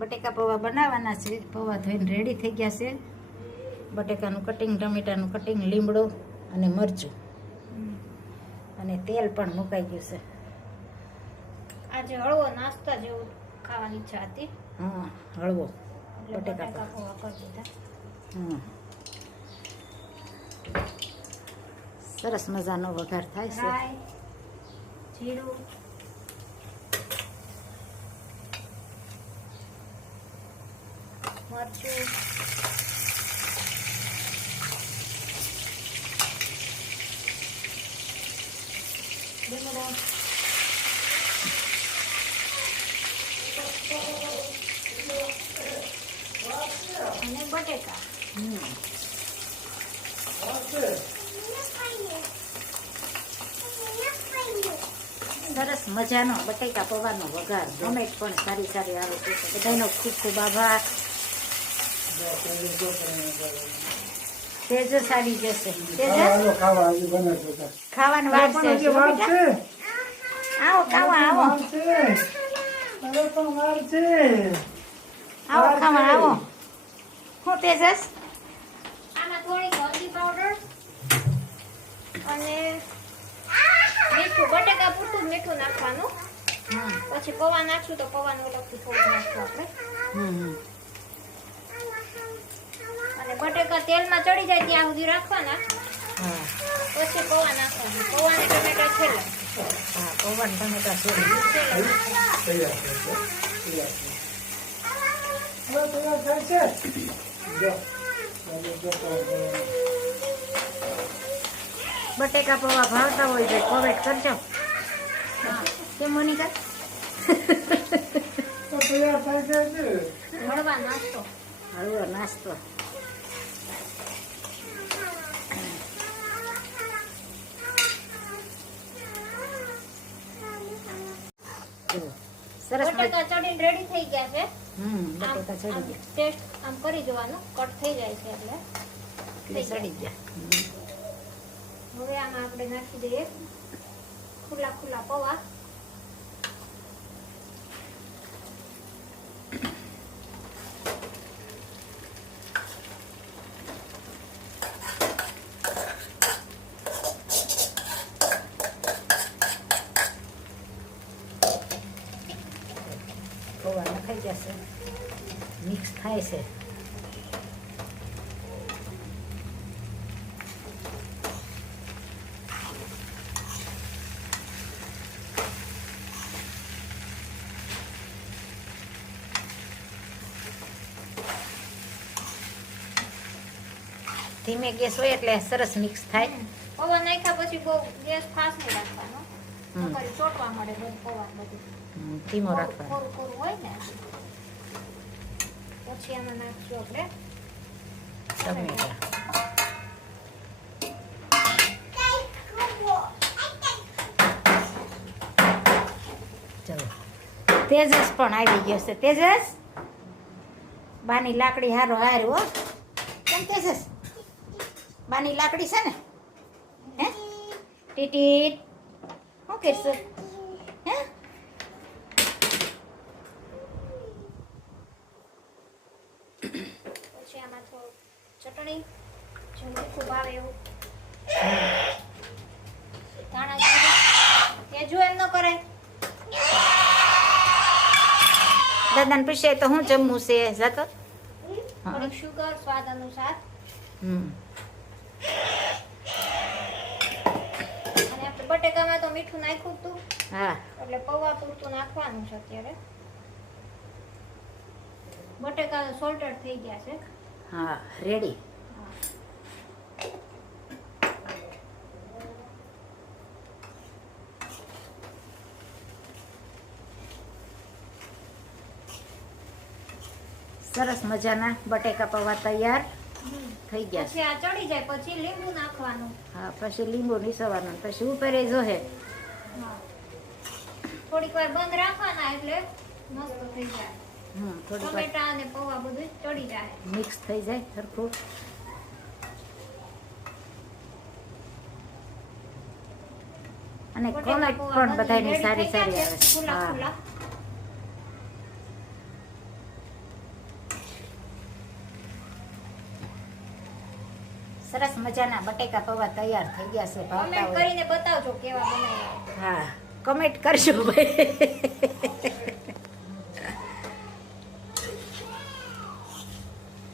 બટેકા પૌવા બનાવવાના છે. પૌવા ધોઈને રેડી થઈ ગયા છે. બટેકાનું કટિંગ, ટમેટાનું કટિંગ, લીમડો અને મરચું અને તેલ પણ મુકાઈ ગયું છે. આજે હળવો નાસ્તા જેવું ખાવાની ઈચ્છા હતી. હા, હળવો બટેકા પૌવા કરી દીધા. સરસ મજાનો વઘાર થાય છે. રાઈ, જીરું, મરચું, લીમડો, અને બટેકા. સરસ મજાનો બટેકા પૌવાનો વઘાર ગમે પણ સારી સારી આવે છે. બધાનો ખૂબ ખૂબ આભાર. તેજ સારી જશે. ખાવાનું વાર છે. આવો ખાવા આવો. આવો ખાવા આવો. શું તેજસ? આમાં થોડીક હળદી પાવડર અને મીઠું, બટેકા પૂરતું મીઠું નાખવાનું. પછી પૌવા નાખશું તો પૌવાનું અલગથી થોડું નાખશું આપણે. અને બટેકા તેલમાં ચડી જાય ત્યાં સુધી રાખવાના. પછી પૌવા નાખવાના. પૌવા અને ટમેટા છેલ્લે. હા, પૌવા ટમેટા છોડી. બટેકા પૌવા ભાવતા હોય તો કોમેન્ટ કરજો. કેમ મોનિકા? હળવા નાસ્તો. હળવો નાસ્તો. સરસ. બટેકા ચડીને રેડી થઈ ગયા છે. બટેકા ચડી ગયા. ટેસ્ટ આમ કરી જોવાનું. કટ થઈ જાય છે એટલે ચડી ગયા. હવે આમાં આપણે નાખી દઈએ ખુલ્લા ખુલ્લા પૌવા. પૌવા નખાઈ જશે. મિક્સ થાય છે. ધીમે ગેસ હોય એટલે સરસ મિક્સ થાય. પૌવા નાખ્યા પછી બહુ ગેસ ફાસ્ટ નહીં રાખવાનો. નકર ચોટવા મળે બધું પૌવા બધું. ધીમો રાખવાનો. કોરું કોરું હોય ને. પછી આમાં નાખશું આપણે ટમેટા. ચલો, તેજસ પણ આવી ગયો છે. તેજસ, બાની લાકડી હારો હાર હો. કેમ તેજસ? બાની લાકડી છે ને? હે ટીટીટ શું કરશે? હે પછી આમાં થોડું ચટણી જેવું તીખું ભાવે એવું. ધાણા જીરું. તેજુ એમ ન કરે. દાદાને પૂછે તો હું જમવું છે જાતો. થોડીક શુગર સ્વાદ અનુસાર. અને આપણે બટેકામાં તો મીઠું નાખ્યું હતું. હા, એટલે પૌવા પૂરતું નાખવાનું છે અત્યારે. બટેકા સોલ્ટેડ થઈ ગયા છે. હા, રેડી. સરસ મજાના બટેકા પૌવા તૈયાર થઈ ગયા છે. પછી આ ચડી જાય પછી લીંબુ નાખવાનું. હા, પછી લીંબુ નીસવાનું. પછી ઉપર જોહે. થોડીક વાર બંધ રાખવાના એટલે મસ્ત થઈ જાય. થોડીક વાર ટમેટા અને પૌવા બધું ચડી જાય. મિક્સ થઈ જાય સરખું. અને કોમેન્ટ પણ બધાની સારી સારી આવે છે. હા, સરસ મજાના બટેકા પૌવા તૈયાર થઈ ગયા છે. ભાવતા કમેન્ટ હોય કરીને બતાવજો કેવા બનાવ્યા. હા કમેન્ટ કરજો ભાઈ.